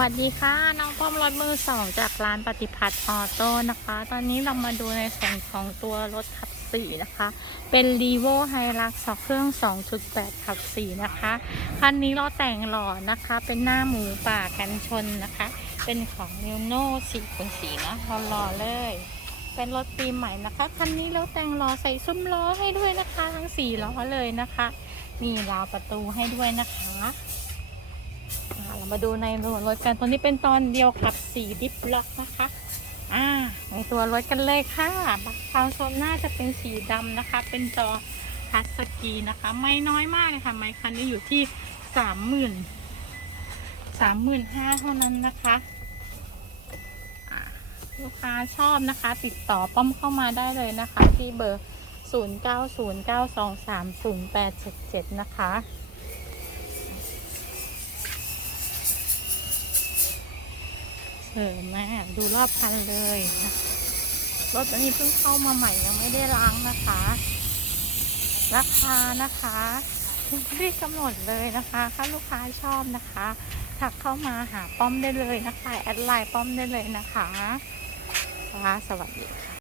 วัสดีค่ะ น้องป้อมรถมือสองจากร้านปฏิพัฒน์ออโต้นะคะ ตอนนี้เรามาดูในส่วนของตัวรถขับสีนะคะ เป็น r e v o h i l u x เครื่อง 2.8 ขับสีนะคะ คันนี้เราแต่งหล่อนะคะ เป็นหน้าหมูป่ากันชนนะคะ เป็นของเนโน่สีคนสีนะหล่อเลย เป็นรถปีใหม่นะคะ คันนี้เราแต่งหล้อใส่ซุ้มล้อให้ด้วยนะคะ ทั้งสี่ล้อเลยนะคะ มีราวประตูให้ด้วยนะคะ เรามาดูในตัวรถกันตัวนี้เป็นตอนเดียวขับสีดิฟล็อกนะคะ อ่า ในตัวรถกันเลยค่ะบัคาวโซนหน้าจะเป็นสีดำนะคะ เป็นจอทัชสกีนะคะ ไม่น้อยมากเลยค่ะ ไมค์คันนี้อยู่ที่สามหมื่นสามหมื่นห้าเท่านั้นนะคะลูกค้าชอบนะคะ ติดต่อป้อมเข้ามาได้เลยนะคะ ที่เบอร์ 0909230877 นะคะ เสริมมากดูรอบคันเลยนะรถอันนี้เพิ่งเข้ามาใหม่ยังไม่ได้ล้างนะคะ ราคานะคะยังไม่ได้กำหนดเลยนะคะถ้าลูกค้าชอบนะคะทักเข้ามาหาป้อมได้เลยนะคะแอดไลน์ป้อมได้เลยนะคะค่ะสวัสดีค่ะ